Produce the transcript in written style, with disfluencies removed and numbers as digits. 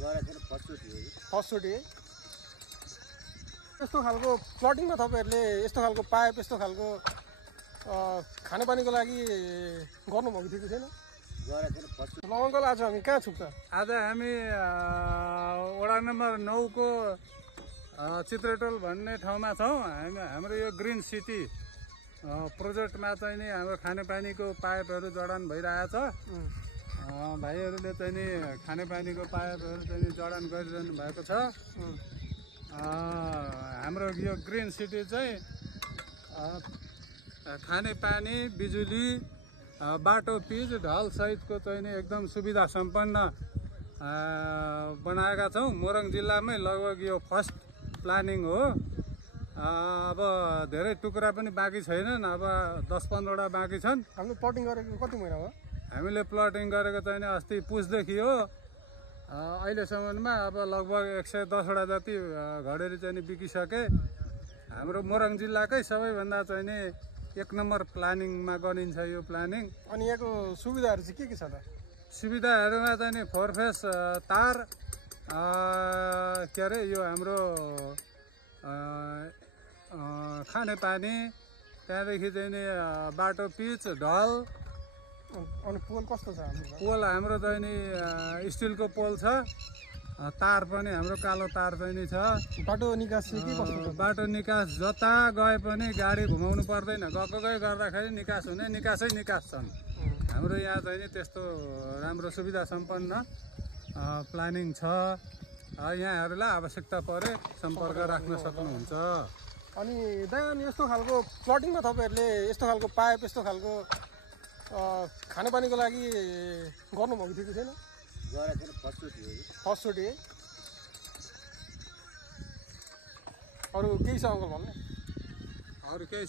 फर्स्टचोटि है। यस्तो खालको प्लटिङमा तपाईँहरूले यस्तो खालको पाइप यस्तो खालको खानेपानीको लागि गर्नुभएको थियो कि छैन? नमङ्गल आज हामी कहाँ छौँ त? आज हामी वडा नम्बर 9 को चित्रटोल भन्ने ठाउँमा छौँ। हाम्रो यो ग्रिन सिटी प्रोजेक्टमा चाहिँ नि हाम्रो खानेपानीको पाइपहरू जडान भइरहेछ। भाइहरूले चाहिँ नि खानेपानीको पाइपहरू चाहिँ नि जडान गरिरहनु भएको छ। हाम्रो यो ग्रिन सिटी चाहिँ खानेपानी, बिजुली, बाटो, पिच, ढल सहितको चाहिँ नि एकदम सुविधा सम्पन्न बनाएका छौँ। मोरङ जिल्लामै लगभग यो फर्स्ट प्लानिङ हो। अब धेरै टुक्रा पनि बाँकी छैनन्, अब 10-15 वटा बाँकी छन्। हामीले प्लटिङ गरेको कति महिना भयो? हामीले प्लटिङ गरेको चाहिँ अस्ति पुसदेखि हो। अहिलेसम्ममा अब लगभग 110 वटा जति घडेरी चाहिँ नि बिकिसके। हाम्रो मोरङ जिल्लाकै सबैभन्दा चाहिँ नि 1 नम्बर प्लानिङमा गनिन्छ यो प्लानिङ। अनि यहाँको सुविधाहरू चाहिँ के छ त? सुविधाहरूमा चाहिँ नि 4 फेस तार, के अरे यो हाम्रो खानेपानी, त्यहाँदेखि चाहिँ नि बाटो, पिच, ढल। अनि पोल कस्तो छ हाम्रो? पोल हाम्रो चाहिँ नि स्टिलको पोल छ। तार पनि हाम्रो कालो तार चाहिँ नि छ। बाटो निकास चाहिँ के कस्तो छ? बाटो निकास जता गए पनि गाडी घुमाउनु पर्दैन। गएकै गर्दाखेरि निकास हुने निकासै निकास छन्। हाम्रो यहाँ चाहिँ नि त्यस्तो राम्रो सुविधा सम्पन्न प्लानिङ छ। यहाँहरूलाई आवश्यकता परे सम्पर्क राख्न सक्नुहुन्छ। अनि दाइ यस्तो खालको प्लटिङमा तपाईँहरूले यस्तो खालको पाइप यस्तो खालको खानेपानीको लागि गर्नुभएको थियो कि छैन? फर्स्टचोटि है। अरू केही छ अङ्कल भन्ने? अरू केही